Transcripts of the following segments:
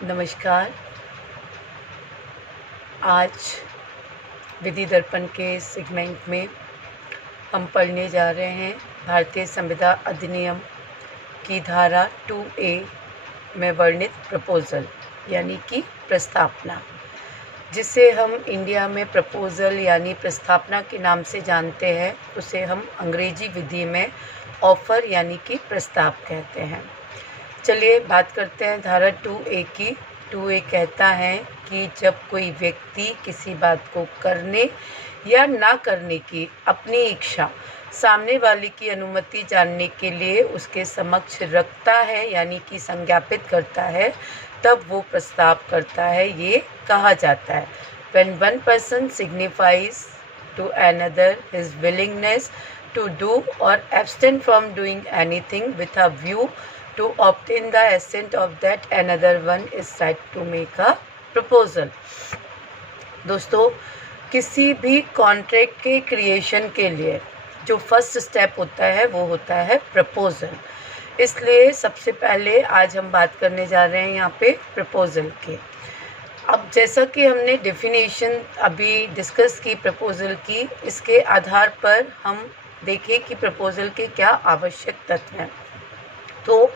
नमस्कार। आज विधि दर्पण के सेगमेंट में हम पढ़ने जा रहे हैं भारतीय संविदा अधिनियम की धारा 2A में वर्णित प्रपोज़ल यानी कि प्रस्तावना, जिसे हम इंडिया में प्रपोज़ल यानी प्रस्तावना के नाम से जानते हैं, उसे हम अंग्रेजी विधि में ऑफ़र यानी कि प्रस्ताव कहते हैं। चलिए बात करते हैं धारा 2A की। 2A कहता है कि जब कोई व्यक्ति किसी बात को करने या ना करने की अपनी इच्छा सामने वाले की अनुमति जानने के लिए उसके समक्ष रखता है यानी कि संज्ञापित करता है, तब वो प्रस्ताव करता है, ये कहा जाता है। When one person signifies to another his willingness to do or abstain from doing anything with a view to obtain the assent of that another one is said to make a proposal। दोस्तों, किसी भी contract के creation के लिए जो first step होता है वो होता है प्रपोज़ल। इसलिए सबसे पहले आज हम बात करने जा रहे हैं यहाँ पे प्रपोज़ल के। अब जैसा कि हमने डेफिनेशन अभी डिस्कस की प्रपोज़ल की, इसके आधार पर हम देखें कि प्रपोज़ल के क्या आवश्यक तत्व हैं। तो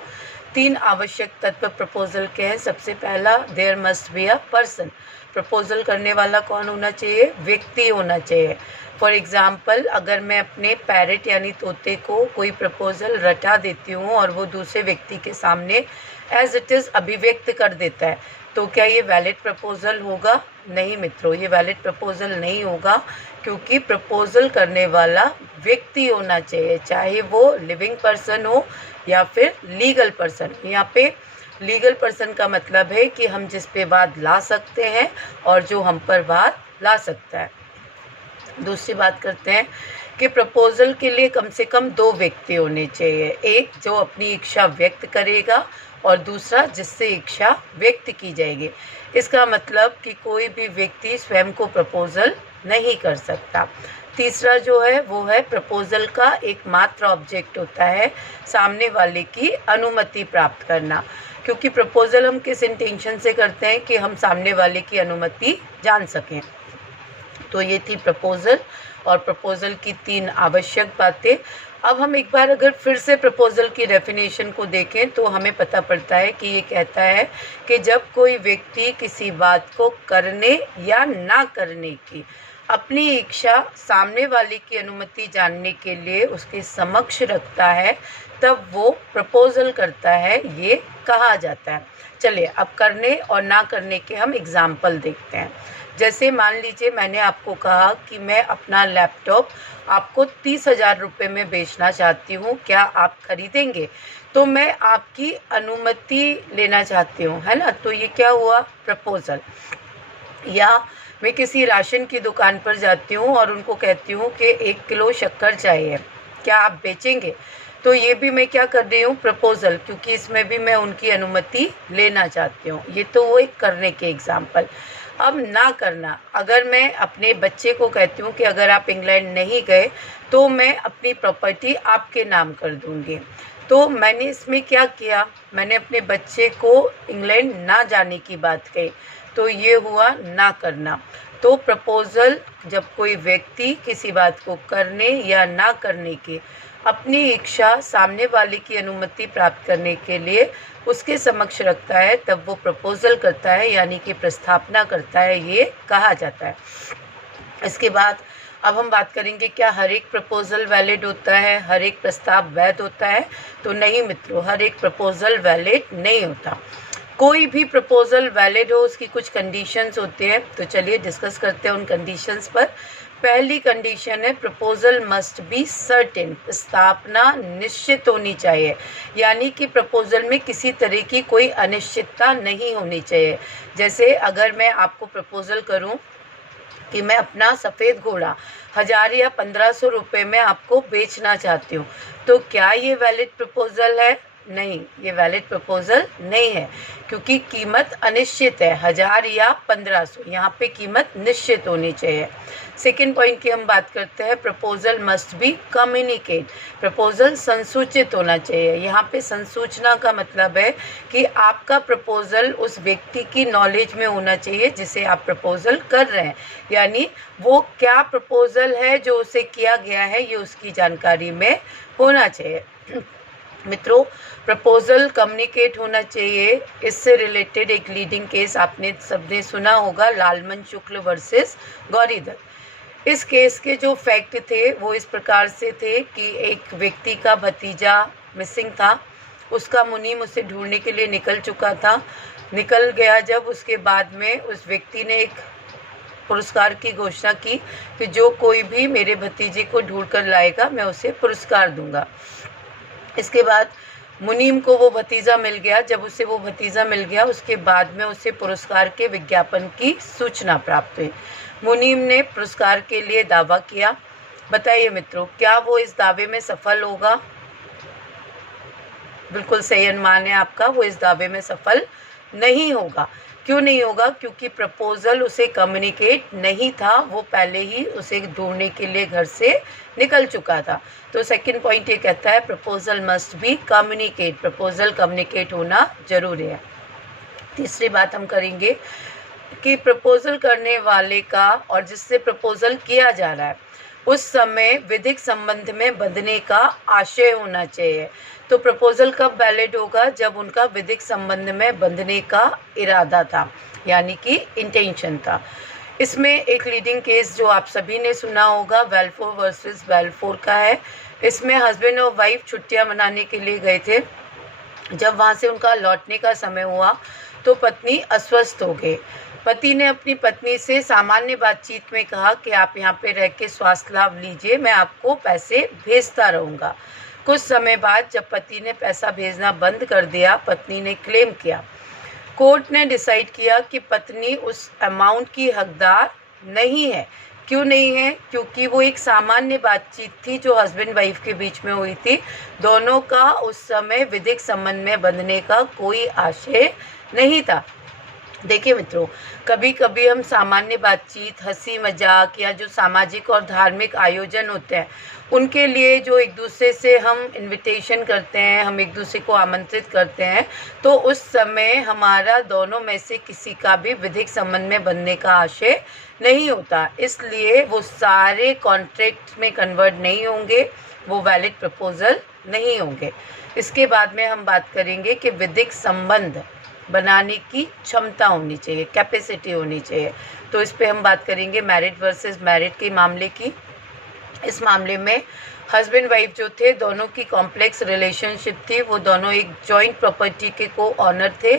3 आवश्यक तत्व प्रपोज़ल के हैं। सबसे पहला, there must be a person. Proposal करने वाला कौन होना चाहिए? व्यक्ति होना चाहिए। फॉर एग्ज़ाम्पल, अगर मैं अपने पैरट यानी तोते को कोई प्रपोज़ल रटा देती हूँ और वो दूसरे व्यक्ति के सामने एज इट इज़ अभिव्यक्त कर देता है, तो क्या ये वैलिड प्रपोज़ल होगा? नहीं मित्रों, ये वैलिड प्रपोज़ल नहीं होगा, क्योंकि प्रपोज़ल करने वाला व्यक्ति होना चाहिए, चाहे वो लिविंग पर्सन हो या फिर लीगल पर्सन। यहाँ पे लीगल पर्सन का मतलब है कि हम जिस पे वाद ला सकते हैं और जो हम पर वाद ला सकता है। दूसरी बात करते हैं कि प्रपोज़ल के लिए कम से कम 2 व्यक्ति होने चाहिए, एक जो अपनी इच्छा व्यक्त करेगा और दूसरा जिससे इच्छा व्यक्त की जाएगी। इसका मतलब कि कोई भी व्यक्ति स्वयं को प्रपोज़ल नहीं कर सकता। तीसरा जो है वो है प्रपोज़ल का एकमात्र ऑब्जेक्ट होता है सामने वाले की अनुमति प्राप्त करना, क्योंकि प्रपोज़ल हम किस इंटेंशन से करते हैं कि हम सामने वाले की अनुमति जान सकें। तो ये थी प्रपोज़ल और प्रपोज़ल की 3 आवश्यक बातें। अब हम एक बार अगर फिर से प्रपोज़ल की डेफिनेशन को देखें तो हमें पता पड़ता है कि ये कहता है कि जब कोई व्यक्ति किसी बात को करने या ना करने की अपनी इच्छा सामने वाले की अनुमति जानने के लिए उसके समक्ष रखता है, तब वो प्रपोज़ल करता है, ये कहा जाता है। चलिए अब करने और ना करने के हम एग्जाम्पल देखते हैं। जैसे मान लीजिए मैंने आपको कहा कि मैं अपना लैपटॉप आपको 30,000 रुपये में बेचना चाहती हूँ, क्या आप खरीदेंगे? तो मैं आपकी अनुमति लेना चाहती हूँ, है ना। तो ये क्या हुआ? प्रपोज़ल। या मैं किसी राशन की दुकान पर जाती हूँ और उनको कहती हूँ कि 1 किलो शक्कर चाहिए, क्या आप बेचेंगे? तो ये भी मैं क्या कर रही हूँ? प्रपोज़ल, क्योंकि इसमें भी मैं उनकी अनुमति लेना चाहती हूँ। ये तो वो एक करने के एग्जाम्पल। अब ना करना, अगर मैं अपने बच्चे को कहती हूँ कि अगर आप इंग्लैंड नहीं गए तो मैं अपनी प्रॉपर्टी आपके नाम कर दूँगी, तो मैंने इसमें क्या किया? मैंने अपने बच्चे को इंग्लैंड ना जाने की बात कही, तो ये हुआ ना करना। तो प्रपोज़ल, जब कोई व्यक्ति किसी बात को करने या ना करने की अपनी इच्छा सामने वाले की अनुमति प्राप्त करने के लिए उसके समक्ष रखता है, तब वो प्रपोज़ल करता है यानी कि प्रस्तावना करता है, ये कहा जाता है। इसके बाद अब हम बात करेंगे, क्या हर एक प्रपोज़ल वैलिड होता है, हर एक प्रस्ताव वैध होता है? तो नहीं मित्रों, हर एक प्रपोज़ल वैलिड नहीं होता। कोई भी प्रपोज़ल वैलिड हो उसकी कुछ कंडीशंस होते हैं, तो चलिए डिस्कस करते हैं उन कंडीशंस पर। पहली कंडीशन है प्रपोज़ल मस्ट बी सर्टेन। प्रस्तावना निश्चित होनी चाहिए, यानी कि प्रपोज़ल में किसी तरह की कोई अनिश्चितता नहीं होनी चाहिए। जैसे अगर मैं आपको प्रपोज़ल करूं कि मैं अपना सफ़ेद घोड़ा 1000 या 1500 रुपये में आपको बेचना चाहती हूँ, तो क्या ये वैलिड प्रपोज़ल है? नहीं, ये वैलिड प्रपोजल नहीं है, क्योंकि कीमत अनिश्चित है, 1000 या 1500। यहाँ पे कीमत निश्चित होनी चाहिए। सेकेंड पॉइंट की हम बात करते हैं, proposal must be communicate. Proposal संसूचित होना चाहिए। यहाँ पे संसूचना का मतलब है कि आपका प्रपोजल उस व्यक्ति की नॉलेज में होना चाहिए जिसे आप प्रपोजल कर रहे हैं, यानी वो क्या प्रपोजल है जो उसे किया गया है ये उसकी जानकारी में होना चाहिए। मित्रों, प्रपोजल कम्युनिकेट होना चाहिए। इससे रिलेटेड एक लीडिंग केस आपने सबने सुना होगा, लालमन शुक्ल वर्सेस गौरीदत्त। इस केस के जो फैक्ट थे वो इस प्रकार से थे कि एक व्यक्ति का भतीजा मिसिंग था, उसका मुनीम उसे ढूंढने के लिए निकल चुका था। निकल गया जब, उसके बाद में उस व्यक्ति ने एक पुरस्कार की घोषणा की कि जो कोई भी मेरे भतीजे को ढूंढ कर लाएगा मैं उसे पुरस्कार दूंगा। इसके बाद मुनीम को वो भतीजा मिल गया। जब उसे वो भतीजा मिल गया उसके बाद में उसे पुरस्कार के विज्ञापन की सूचना प्राप्त हुई। मुनीम ने पुरस्कार के लिए दावा किया। बताइए मित्रों, क्या वो इस दावे में सफल होगा? बिल्कुल सही अनुमान है आपका, वो इस दावे में सफल नहीं होगा। क्यों नहीं होगा? क्योंकि प्रपोजल उसे कम्युनिकेट नहीं था, वो पहले ही उसे ढूंढने के लिए घर से निकल चुका था। तो सेकंड पॉइंट ये कहता है proposal must be communicate. Proposal communicate होना जरूरी है। तीसरी बात हम करेंगे कि प्रपोजल करने वाले का और जिससे प्रपोजल किया जा रहा है उस समय विधिक संबंध में बंधने का आशय होना चाहिए। तो प्रपोजल कब वैलिड होगा? जब उनका विधिक संबंध में बंधने का इरादा था, यानी कि इंटेंशन था। इसमें एक लीडिंग केस जो आप सभी ने सुना होगा, वेलफोर वर्सेस वेलफोर का है। इसमें हस्बैंड और वाइफ छुट्टियां मनाने के लिए गए थे। जब वहां से उनका लौटने का समय हुआ तो पत्नी अस्वस्थ हो गई। पति ने अपनी पत्नी से सामान्य बातचीत में कहा कि आप यहाँ पे रह के स्वास्थ्य लाभ लीजिए, मैं आपको पैसे भेजता रहूँगा। कुछ समय बाद जब पति ने पैसा भेजना बंद कर दिया, पत्नी ने क्लेम किया। कोर्ट ने डिसाइड किया कि पत्नी उस अमाउंट की हकदार नहीं है। क्यों नहीं है? क्योंकि वो एक सामान्य बातचीत थी जो हस्बैंड वाइफ के बीच में हुई थी। दोनों का उस समय विधिक संबंध में बंधने का कोई आशय नहीं था। देखिए मित्रों, कभी कभी हम सामान्य बातचीत, हंसी मजाक या जो सामाजिक और धार्मिक आयोजन होते हैं उनके लिए जो एक दूसरे से हम इनविटेशन करते हैं, हम एक दूसरे को आमंत्रित करते हैं, तो उस समय हमारा दोनों में से किसी का भी विधिक संबंध में बनने का आशय नहीं होता। इसलिए वो सारे कॉन्ट्रैक्ट में कन्वर्ट नहीं होंगे, वो वैलिड प्रपोजल नहीं होंगे। इसके बाद में हम बात करेंगे कि विधिक संबंध बनाने की क्षमता होनी चाहिए, कैपेसिटी होनी चाहिए। तो इस पे हम बात करेंगे मैरिड वर्सेस मैरिड के मामले की। इस मामले में हस्बैंड वाइफ जो थे दोनों की कॉम्प्लेक्स रिलेशनशिप थी। वो दोनों एक जॉइंट प्रॉपर्टी के को ऑनर थे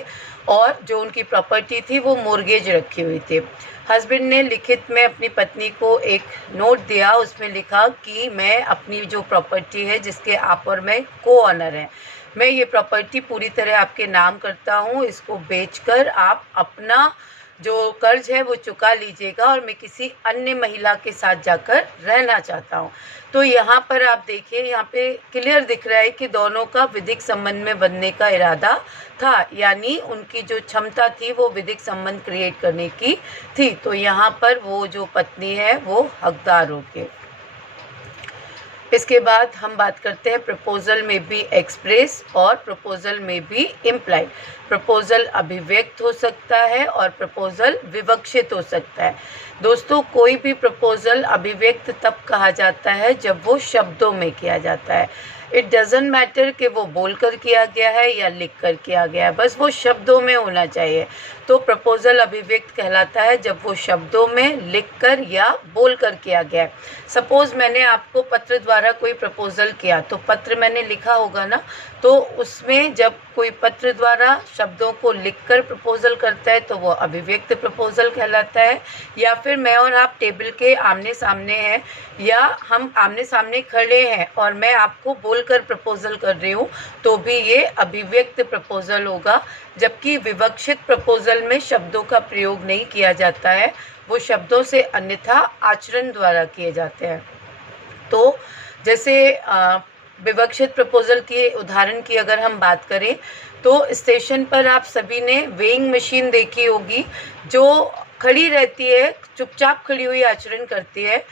और जो उनकी प्रॉपर्टी थी वो मोर्गेज रखी हुई थी। हस्बैंड ने लिखित में अपनी पत्नी को एक नोट दिया, उसमें लिखा कि मैं अपनी जो प्रॉपर्टी है जिसके आप और मैं को ऑनर हैं, मैं ये प्रॉपर्टी पूरी तरह आपके नाम करता हूँ, इसको बेचकर आप अपना जो कर्ज है वो चुका लीजिएगा और मैं किसी अन्य महिला के साथ जाकर रहना चाहता हूँ। तो यहाँ पर आप देखिए, यहाँ पे क्लियर दिख रहा है कि दोनों का विधिक संबंध में बनने का इरादा था, यानी उनकी जो क्षमता थी वो विधिक संबंध क्रिएट करने की थी। तो यहाँ पर वो जो पत्नी है वो हकदार होगी। इसके बाद हम बात करते हैं प्रपोजल में भी एक्सप्रेस और प्रपोजल में भी इम्प्लाइड। प्रपोजल अभिव्यक्त हो सकता है और प्रपोजल विवक्षित हो सकता है। दोस्तों, कोई भी प्रपोजल अभिव्यक्त तब कहा जाता है जब वो शब्दों में किया जाता है। इट डजेंट मैटर कि वो बोलकर किया गया है या लिखकर किया गया है, बस वो शब्दों में होना चाहिए। तो प्रपोजल अभिव्यक्त कहलाता है जब वो शब्दों में, लिखकर या बोलकर किया गया है। सपोज मैंने आपको पत्र द्वारा कोई प्रपोजल किया, तो पत्र मैंने लिखा होगा ना, तो उसमें जब कोई पत्र द्वारा शब्दों को लिखकर प्रपोजल करता है तो वो अभिव्यक्त प्रपोजल कहलाता है। या फिर मैं और आप टेबल के आमने सामने हैं या हम आमने सामने खड़े हैं और मैं आपको बोलकर प्रपोजल कर रही हूँ, तो भी ये अभिव्यक्त प्रपोजल होगा। जबकि विवक्षित प्रपोजल में शब्दों का प्रयोग नहीं किया जाता है, वो शब्दों से अन्यथा आचरण द्वारा किए जाते हैं। तो जैसे विवक्षित प्रपोजल के उदाहरण की अगर हम बात करें तो स्टेशन पर आप सभी ने वेइंग मशीन देखी होगी, जो खड़ी रहती है, चुपचाप खड़ी हुई आचरण करती है,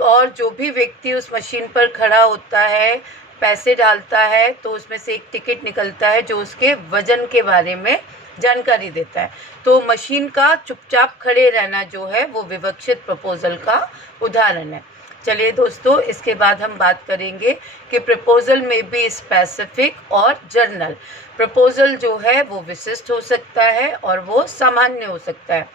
और जो भी व्यक्ति उस मशीन पर खड़ा होता है, पैसे डालता है, तो उसमें से एक टिकट निकलता है जो उसके वजन के बारे में जानकारी देता है। तो मशीन का चुपचाप खड़े रहना जो है वो विवक्षित प्रपोजल का उदाहरण है। चलिए दोस्तों, इसके बाद हम बात करेंगे कि प्रपोजल में भी स्पेसिफिक और जनरल। प्रपोजल जो है वो विशिष्ट हो सकता है और वो सामान्य हो सकता है।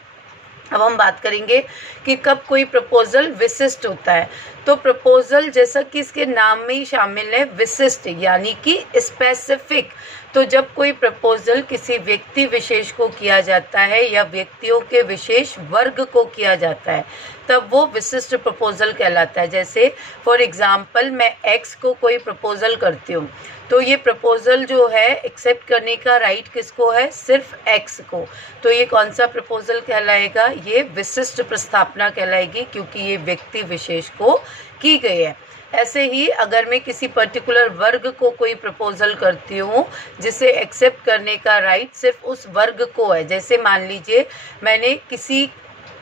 अब हम बात करेंगे कि कब कोई प्रपोजल विशिष्ट होता है। तो प्रपोजल जैसा कि इसके नाम में ही शामिल है, विशिष्ट यानी कि स्पेसिफिक। तो जब कोई प्रपोजल किसी व्यक्ति विशेष को किया जाता है या व्यक्तियों के विशेष वर्ग को किया जाता है तब वो विशिष्ट प्रपोजल कहलाता है। जैसे फॉर एग्जांपल मैं एक्स को कोई प्रपोजल करती हूँ तो ये प्रपोजल जो है एक्सेप्ट करने का राइट किसको है, सिर्फ एक्स को। तो ये कौन सा प्रपोजल कहलाएगा, ये विशिष्ट प्रस्तावना कहलाएगी क्योंकि ये व्यक्ति विशेष को की गई है। ऐसे ही अगर मैं किसी पर्टिकुलर वर्ग को कोई प्रपोजल करती हूँ जिसे एक्सेप्ट करने का राइट सिर्फ उस वर्ग को है, जैसे मान लीजिए मैंने किसी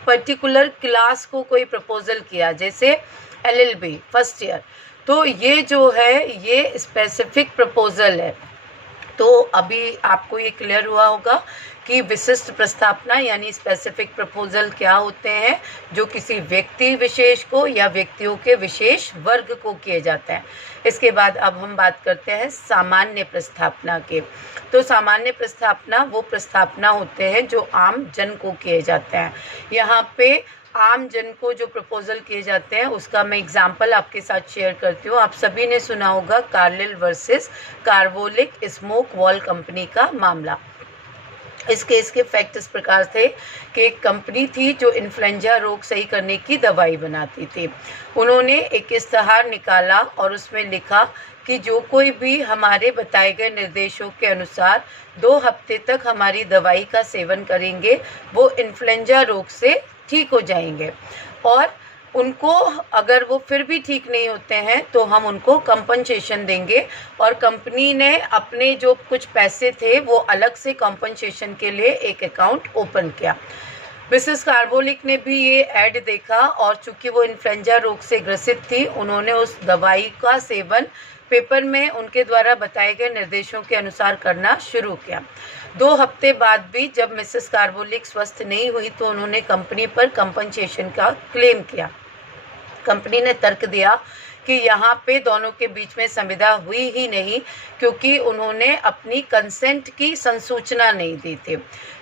पर्टिकुलर क्लास को कोई प्रपोजल किया, जैसे LLB फर्स्ट ईयर, तो ये जो है ये स्पेसिफिक प्रपोजल है। तो अभी आपको ये क्लियर हुआ होगा कि विशिष्ट प्रस्तावना यानी स्पेसिफिक प्रपोजल क्या होते हैं, जो किसी व्यक्ति विशेष को या व्यक्तियों के विशेष वर्ग को किए जाते हैं। इसके बाद अब हम बात करते हैं सामान्य प्रस्तावना के। तो सामान्य प्रस्तावना वो प्रस्तावना होते हैं जो आम जन को किए जाते हैं। यहाँ पे आम जन को जो प्रपोजल किए जाते हैं उसका मैं एग्जांपल आपके साथ शेयर करती हूँ। आप सभी ने सुना होगा Carlill versus carbolic smoke wall company का मामला। इस केस के फैक्ट इस प्रकार थे कि एक कंपनी थी जो इन्फ्लुएंजा रोग सही करने की दवाई बनाती थी। उन्होंने एक इश्तहार निकाला और उसमें लिखा कि जो कोई भी हमारे बताए गए निर्देशों के अनुसार 2 हफ्ते तक हमारी दवाई का सेवन करेंगे वो इन्फ्लुएंजा रोग से ठीक हो जाएंगे, और उनको अगर वो फिर भी ठीक नहीं होते हैं तो हम उनको कंपनसेशन देंगे। और कंपनी ने अपने जो कुछ पैसे थे वो अलग से कंपनसेशन के लिए एक अकाउंट ओपन किया। मिसेस कार्बोलिक ने भी ये ऐड देखा और चूंकि वो इन्फ्लुएंजा रोग से ग्रसित थी, उन्होंने उस दवाई का सेवन पेपर में उनके द्वारा बताए गए निर्देशों के अनुसार करना शुरू किया। 2 हफ्ते बाद भी जब मिसेस कार्बोलिक स्वस्थ नहीं हुई तो उन्होंने कंपनी पर कंपनसेशन का क्लेम किया। कंपनी ने तर्क दिया कि यहाँ पे दोनों के बीच में संविदा हुई ही नहीं क्योंकि उन्होंने अपनी कंसेंट की संसूचना नहीं दी थी।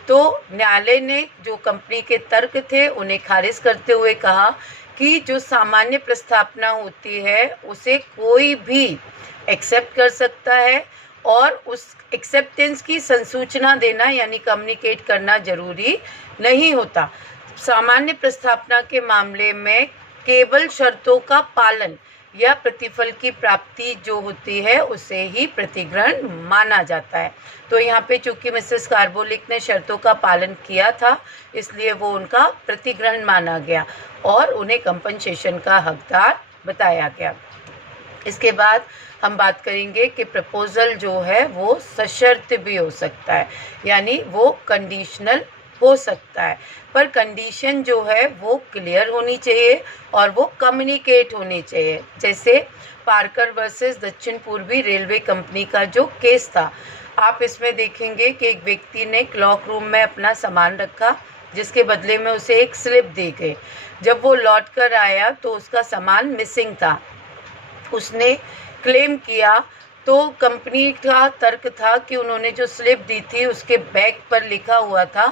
तो न्यायालय ने जो कंपनी के तर्क थे उन्हें खारिज करते हुए कहा कि जो सामान्य प्रस्तावना होती है उसे कोई भी एक्सेप्ट कर सकता है और उस एक्सेप्टेंस की संसूचना देना यानी कम्युनिकेट करना जरूरी नहीं होता। सामान्य प्रस्तावना के मामले में केवल शर्तों का पालन या प्रतिफल की प्राप्ति जो होती है उसे ही प्रतिग्रहण माना जाता है। तो यहाँ पे चूंकि मिसेस कार्बोलिक ने शर्तों का पालन किया था इसलिए वो उनका प्रतिग्रहण माना गया और उन्हें कंपनसेशन का हकदार बताया गया। इसके बाद हम बात करेंगे कि प्रपोजल जो है वो सशर्त भी हो सकता है, यानी वो कंडीशनल हो सकता है, पर कंडीशन जो है वो क्लियर होनी चाहिए और वो कम्युनिकेट होनी चाहिए। जैसे पार्कर वर्सेस दक्षिण पूर्वी रेलवे कंपनी का जो केस था, आप इसमें देखेंगे कि एक व्यक्ति ने क्लॉक रूम में अपना सामान रखा जिसके बदले में उसे एक स्लिप दी गई। जब वो लौट कर आया तो उसका सामान मिसिंग था। उसने क्लेम किया तो कंपनी का तर्क था कि उन्होंने जो स्लिप दी थी उसके बैग पर लिखा हुआ था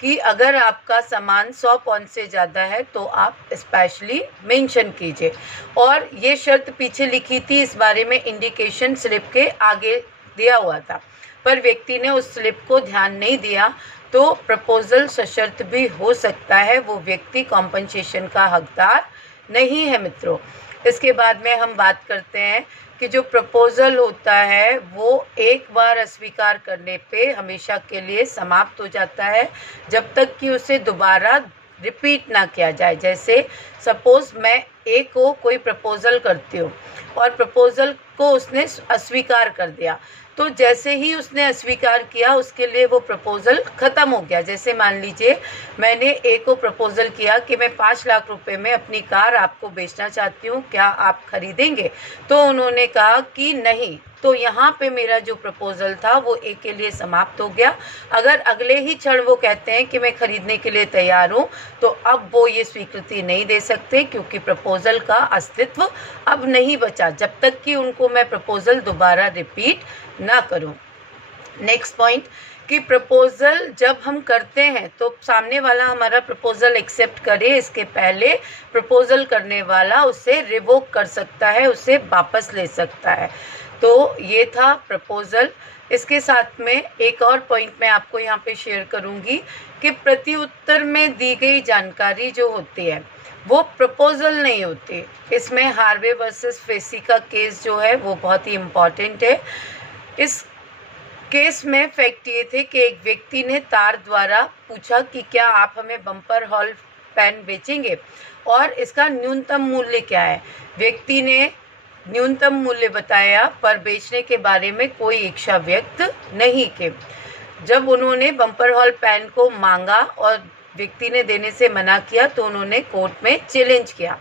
कि अगर आपका सामान 100 पाउंड से ज़्यादा है तो आप स्पेशली मेंशन कीजिए, और ये शर्त पीछे लिखी थी, इस बारे में इंडिकेशन स्लिप के आगे दिया हुआ था, पर व्यक्ति ने उस स्लिप को ध्यान नहीं दिया। तो प्रपोजल सशर्त भी हो सकता है, वो व्यक्ति कॉम्पनसेशन का हकदार नहीं है मित्रों। इसके बाद में हम बात करते हैं कि जो प्रपोजल होता है वो एक बार अस्वीकार करने पे हमेशा के लिए समाप्त हो जाता है जब तक कि उसे दोबारा रिपीट ना किया जाए। जैसे सपोज मैं ए को कोई प्रपोजल करती हूँ और प्रपोजल को उसने अस्वीकार कर दिया, तो जैसे ही उसने अस्वीकार किया उसके लिए वो प्रपोजल ख़त्म हो गया। जैसे मान लीजिए मैंने ए को प्रपोजल किया कि मैं 5 लाख रुपए में अपनी कार आपको बेचना चाहती हूँ, क्या आप खरीदेंगे? तो उन्होंने कहा कि नहीं, तो यहाँ पे मेरा जो प्रपोजल था वो ए के लिए समाप्त हो गया। अगर अगले ही क्षण वो कहते हैं कि मैं खरीदने के लिए तैयार हूँ, तो अब वो ये स्वीकृति नहीं दे सकते, क्योंकि प्रपोजल का अस्तित्व अब नहीं बचा जब तक कि उनको मैं प्रपोजल दोबारा रिपीट ना करूं। नेक्स्ट पॉइंट कि प्रपोजल जब हम करते हैं तो सामने वाला हमारा प्रपोजल एक्सेप्ट करे, इसके पहले प्रपोजल करने वाला उसे रिवोक कर सकता है, उसे वापस ले सकता है। तो ये था प्रपोजल। इसके साथ में एक और पॉइंट मैं आपको यहाँ पे शेयर करूँगी कि प्रति उत्तर में दी गई जानकारी जो होती है वो प्रपोजल नहीं होती। इसमें हार्वे वर्सेस फेसी का केस जो है वो बहुत ही इम्पॉर्टेंट है। इस केस में फैक्ट ये थे कि एक व्यक्ति ने तार द्वारा पूछा कि क्या आप हमें बम्पर हॉल पेन बेचेंगे और इसका न्यूनतम मूल्य क्या है। व्यक्ति ने न्यूनतम मूल्य बताया पर बेचने के बारे में कोई इच्छा व्यक्त नहीं की। जब उन्होंने बम्पर हॉल पेन को मांगा और व्यक्ति ने देने से मना किया तो उन्होंने कोर्ट में चैलेंज किया।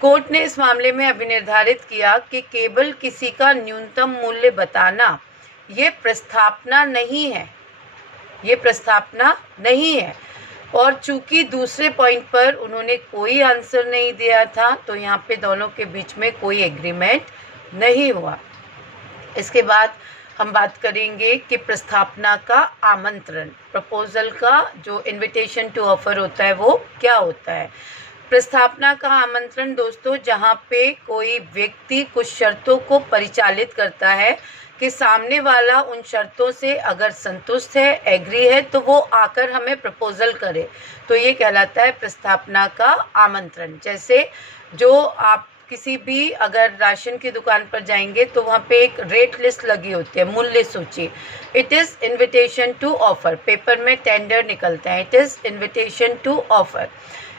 कोर्ट ने इस मामले में अभिनिर्धारित किया कि केवल किसी का न्यूनतम मूल्य बताना ये प्रस्थापना नहीं है, ये प्रस्थापना नहीं है। और चूंकि दूसरे पॉइंट पर उन्होंने कोई आंसर नहीं दिया था तो यहाँ पे दोनों के बीच में कोई एग्रीमेंट नहीं हुआ। इसके बाद हम बात करेंगे कि प्रस्थापना का आमंत्रण, प्रपोजल का जो इनविटेशन टू ऑफर होता है वो क्या होता है। प्रस्थापना का आमंत्रण दोस्तों जहाँ पे कोई व्यक्ति कुछ शर्तों को परिचालित करता है कि सामने वाला उन शर्तों से अगर संतुष्ट है, एग्री है, तो वो आकर हमें प्रपोजल करे, तो ये कहलाता है प्रस्थापना का आमंत्रण। जैसे जो आप किसी भी अगर राशन की दुकान पर जाएंगे तो वहाँ पे एक रेट लिस्ट लगी होती है, मूल्य सूची। It is invitation to offer. Paper में टेंडर निकलते हैं, it is invitation to offer.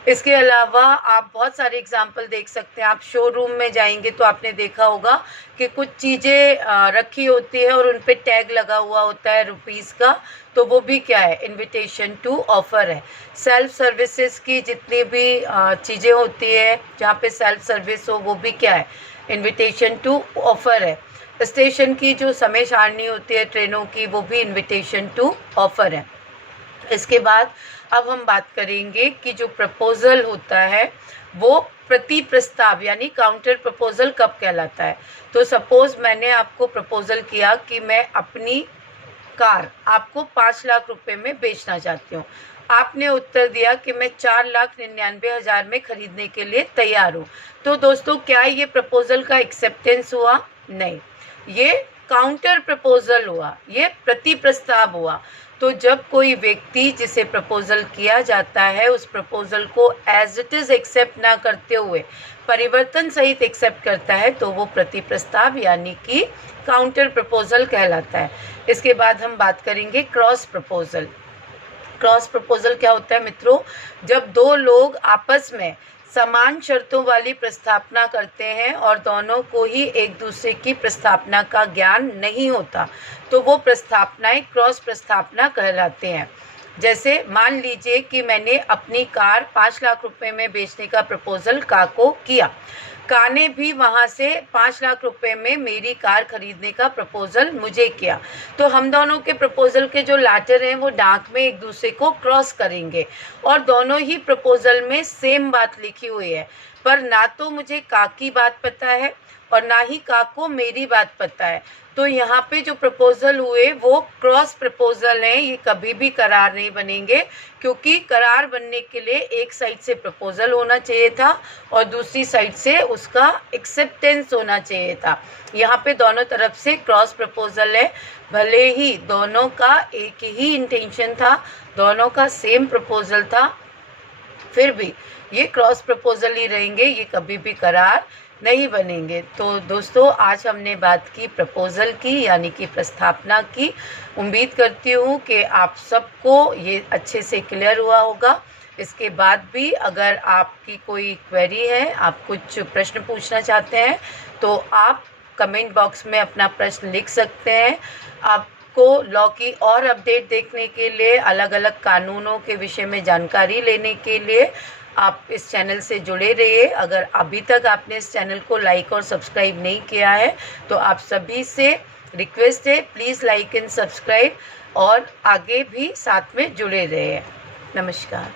इसके अलावा आप बहुत सारे एग्जाम्पल देख सकते हैं। आप शोरूम में जाएंगे तो आपने देखा होगा कि कुछ चीज़ें रखी होती है और उन पे टैग लगा हुआ होता है रुपीज़ का, तो वो भी क्या है, इनविटेशन टू ऑफर है। सेल्फ सर्विसेज की जितनी भी चीज़ें होती है जहाँ पे सेल्फ सर्विस हो वो भी क्या है, इनविटेशन टू ऑफर है। स्टेशन की जो समय सारणी होती है ट्रेनों की वो भी इनविटेशन टू ऑफर है। इसके बाद अब हम बात करेंगे कि जो प्रपोजल होता है वो प्रति प्रस्ताव यानी काउंटर प्रपोजल कब कहलाता है। तो सपोज मैंने आपको प्रपोजल किया कि मैं अपनी कार आपको 5 लाख रुपए में बेचना चाहती हूँ। आपने उत्तर दिया कि मैं 4,99,000 में खरीदने के लिए तैयार हूँ। तो दोस्तों क्या ये प्रपोजल का एक्सेप्टेंस हुआ? नहीं, ये काउंटर प्रपोजल हुआ, ये प्रति प्रस्ताव हुआ। तो जब कोई व्यक्ति जिसे प्रपोजल किया जाता है उस प्रपोजल को एज इट इज़ एक्सेप्ट ना करते हुए परिवर्तन सहित एक्सेप्ट करता है तो वो प्रति प्रस्ताव यानी कि काउंटर प्रपोजल कहलाता है। इसके बाद हम बात करेंगे क्रॉस प्रपोजल। क्रॉस प्रपोजल क्या होता है मित्रों? जब दो लोग आपस में समान शर्तों वाली प्रस्तावना करते हैं और दोनों को ही एक दूसरे की प्रस्तावना का ज्ञान नहीं होता तो वो प्रस्तावनाएं क्रॉस प्रस्तावना कहलाते हैं। जैसे मान लीजिए कि मैंने अपनी कार 5 लाख रुपए में बेचने का प्रपोजल का को किया, का ने भी वहाँ से 5 लाख रुपए में मेरी कार खरीदने का प्रपोजल मुझे किया। तो हम दोनों के प्रपोजल के जो लेटर हैं वो डाक में एक दूसरे को क्रॉस करेंगे और दोनों ही प्रपोजल में सेम बात लिखी हुई है, पर ना तो मुझे का की बात पता है और ना ही का को मेरी बात पता है। तो यहाँ पे जो प्रपोजल हुए वो क्रॉस प्रपोजल हैं, ये कभी भी करार नहीं बनेंगे, क्योंकि करार बनने के लिए एक साइड से प्रपोजल होना चाहिए था और दूसरी साइड से उसका एक्सेप्टेंस होना चाहिए था। यहाँ पे दोनों तरफ से क्रॉस प्रपोजल है, भले ही दोनों का एक ही इंटेंशन था, दोनों का सेम प्रपोजल था, फिर भी ये क्रॉस प्रपोजल ही रहेंगे, ये कभी भी करार नहीं बनेंगे। तो दोस्तों आज हमने बात की प्रपोजल की यानी कि प्रस्तावना की। उम्मीद करती हूँ कि आप सबको ये अच्छे से क्लियर हुआ होगा। इसके बाद भी अगर आपकी कोई क्वेरी है, आप कुछ प्रश्न पूछना चाहते हैं, तो आप कमेंट बॉक्स में अपना प्रश्न लिख सकते हैं। आपको लॉ की और अपडेट देखने के लिए, अलग अलग कानूनों के विषय में जानकारी लेने के लिए आप इस चैनल से जुड़े रहिए। अगर अभी तक आपने इस चैनल को लाइक और सब्सक्राइब नहीं किया है, तो आप सभी से रिक्वेस्ट है, प्लीज़ लाइक एंड सब्सक्राइब और आगे भी साथ में जुड़े रहिए। नमस्कार।